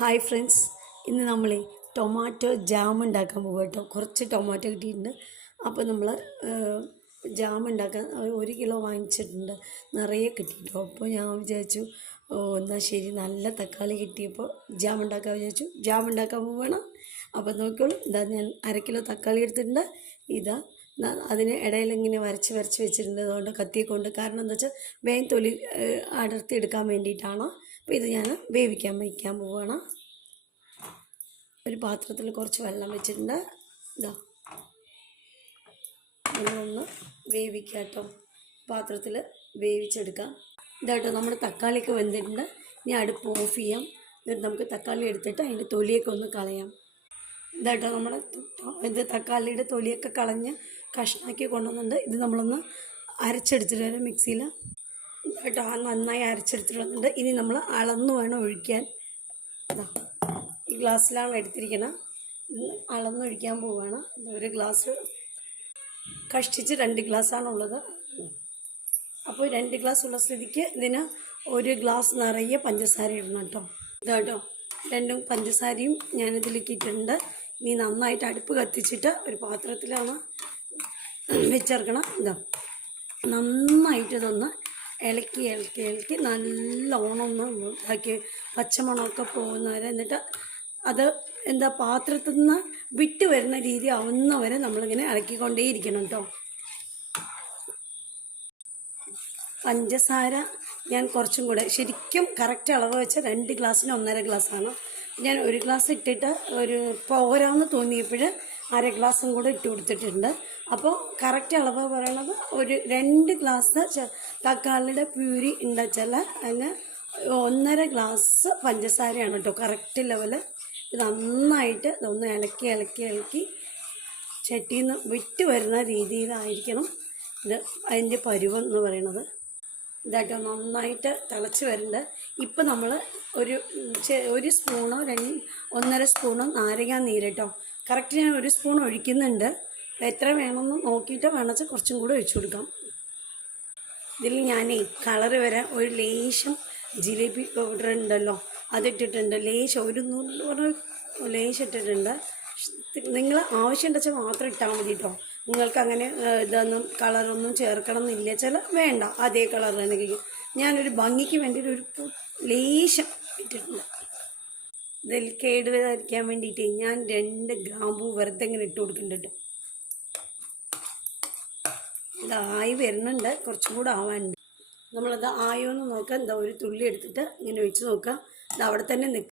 Hi friends ഇന്ന് നമ്മൾ tomato jam ഉണ്ടാക്കാൻ പോകും കേട്ടോ. കുറച്ച് ടൊമാറ്റോ കിട്ടിയിട്ടുണ്ട്. അപ്പോൾ നമ്മൾ ജാം ഉണ്ടാക്കാൻ ഒരു കിലോ വാങ്ങിച്ചിട്ടുണ്ട്. നിറയെ കിട്ടിയിട്ടോ. അപ്പോൾ ഞാൻ വിചാരിച്ചു എന്നാൽ ശരി നല്ല തക്കാളി കിട്ടിയപ്പോൾ ജാം ഉണ്ടാക്കാൻ വിചാരിച്ചു. ജാം ഉണ്ടാക്കാൻ പോവണം. അപ്പോൾ നോക്കിയോളൂ എന്താ ഞാൻ അര കിലോ തക്കാളി എടുത്തിട്ടുണ്ട്. ഇതാ അതിന് ഇടയിൽ ഇങ്ങനെ വരച്ച് വരച്ച് വെച്ചിട്ടുണ്ട് അതുകൊണ്ട് കത്തിയെ കൊണ്ട്. കാരണം എന്താ വെച്ചാൽ വേഗം തൊലി അടർത്തി എടുക്കാൻ വേണ്ടിയിട്ടാണ്. അപ്പോൾ ഇത് ഞാൻ വേവിക്കാൻ വയ്ക്കാൻ പോവുകയാണ് ഒരു പാത്രത്തിൽ കുറച്ച് വെള്ളം വെച്ചിട്ടുണ്ട്. ഇതാ ഒന്ന് വേവിക്കാം കേട്ടോ പാത്രത്തിൽ വേവിച്ചെടുക്കാം. ഇതാട്ടോ നമ്മുടെ തക്കാളിയൊക്കെ വെന്തിട്ടുണ്ട്. ഇനി അടുപ്പ് ഓഫ് ചെയ്യാം. എന്നിട്ട് നമുക്ക് തക്കാളി എടുത്തിട്ട് അതിന്റെ തൊലിയൊക്കെ ഒന്ന് കളയാം. ഇതാട്ടോ നമ്മൾ ഇത് തക്കാളിയുടെ തൊലിയൊക്കെ കളഞ്ഞ് കഷ്ണാക്കി കൊണ്ടുവന്നിട്ടുണ്ട്. ഇത് നമ്മളൊന്ന് അരച്ചെടുത്തിട്ട് വരാം മിക്സിയിൽ കേട്ടോ ആ നന്നായി അരച്ചെടുത്തിട്ടുണ്ട് ഇനി നമ്മൾ അളന്ന് വേണം ഒഴിക്കാൻ. ഈ ഗ്ലാസ്സിലാണ് എടുത്തിരിക്കുന്നത് അളന്നൊഴിക്കാൻ പോവുകയാണ് ഒരു ഗ്ലാസ് കഷ്ടിച്ച് രണ്ട് ഗ്ലാസ്സാണുള്ളത് അപ്പോൾ രണ്ട് ഗ്ലാസ് ഉള്ള സ്ഥിതിക്ക് ഇതിന് ഒരു ഗ്ലാസ് നിറയെ പഞ്ചസാര ഇടണം കേട്ടോ. ഇതാട്ടോ രണ്ടും പഞ്ചസാരയും ഞാനിതിലേക്ക് ഇട്ടിട്ടുണ്ട്. ഇനി നന്നായിട്ട് അടുപ്പ് കത്തിച്ചിട്ട് ഒരു പാത്രത്തിലാണ് വെച്ചിറക്കണം. ഇതാ നന്നായിട്ട് ഇതൊന്ന് ഇളക്കി ഇളക്കി ഇളക്കി നല്ല ഒന്ന് ഇതാക്കി പച്ചമണമൊക്കെ പോകുന്നവരെ എന്നിട്ട് അത് എന്താ പാത്രത്തിൽ നിന്ന് വിട്ട് വരുന്ന രീതി ആവുന്നവരെ നമ്മളിങ്ങനെ ഇളക്കിക്കൊണ്ടേയിരിക്കണം കേട്ടോ പഞ്ചസാര ഞാൻ കുറച്ചും കൂടെ ശരിക്കും കറക്റ്റ് അളവ് വെച്ച രണ്ട് ഗ്ലാസ്സിന് ഒന്നര ഗ്ലാസ്സാണ്. ഞാൻ ഒരു ഗ്ലാസ് ഇട്ടിട്ട് ഒരു പോരാന്ന് തോന്നിയപ്പോൾ അര ഗ്ലാസും കൂടെ ഇട്ട് കൊടുത്തിട്ടുണ്ട്. അപ്പോൾ കറക്റ്റ് അളവ് പറയണത് ഒരു രണ്ട് ഗ്ലാസ് തക്കാളിയുടെ പ്യൂരി ഉണ്ടാച്ചാൽ അതിന് ഒന്നര ഗ്ലാസ് പഞ്ചസാരയാണ് കേട്ടോ. കറക്റ്റ് ലെവൽ ഇത് നന്നായിട്ട് ഇതൊന്ന് ഇളക്കി ഇളക്കി ഇളക്കി ചട്ടിയിൽ നിന്ന് വിറ്റ് വരുന്ന രീതിയിലായിരിക്കണം ഇത് അതിന്റെ പരുവം എന്ന് പറയണത്. ഇതായിട്ട് നന്നായിട്ട് തിളച്ച് വരുന്നുണ്ട്. ഇപ്പം നമ്മൾ ഒരു ഒരു സ്പൂണോ രണ്ട് ഒന്നര സ്പൂണോ നാരങ്ങ നീര് കേട്ടോ. കറക്റ്റ് ഞാൻ ഒരു സ്പൂൺ ഒഴിക്കുന്നുണ്ട്. എത്ര വേണമെന്ന് നോക്കിയിട്ട് വേണമെച്ചാൽ കുറച്ചും കൂടെ ഒഴിച്ചു കൊടുക്കാം. ഇതിൽ ഞാനേ കളറ് വരെ ഒരു ലേശം ജിലേബി പൗഡർ ഉണ്ടല്ലോ അതിട്ടിട്ടുണ്ട്. ലേശം ഒരു നൂറ് പറഞ്ഞ ലേശം ഇട്ടിട്ടുണ്ട്. നിങ്ങൾ ആവശ്യം വെച്ചാൽ മാത്രം ഇട്ടാൽ മതി കേട്ടോ നിങ്ങൾക്ക് അങ്ങനെ ഇതൊന്നും കളറൊന്നും ചേർക്കണം എന്നില്ല ചില വേണ്ട അതേ കളർ തന്നെ കഴിക്കും. ഞാനൊരു ഭംഗിക്ക് വേണ്ടിയിട്ട് ഒരു ലേശം ഇതിൽ കേട് വരാതിരിക്കാൻ വേണ്ടിയിട്ട് ഞാൻ രണ്ട് ഗ്രാമ്പു വെറുതെ ഇങ്ങനെ ഇട്ട് കൊടുക്കുന്നുണ്ട് ഇതായി വരുന്നുണ്ട് കുറച്ചും കൂടെ ആവാനുണ്ട്. നമ്മളത് ആയോ എന്ന് നോക്കാം. എന്താ ഒരു തുള്ളി എടുത്തിട്ട് ഇങ്ങനെ ഒഴിച്ച് നോക്കാം. ഇത് അവിടെ തന്നെ നിൽക്കും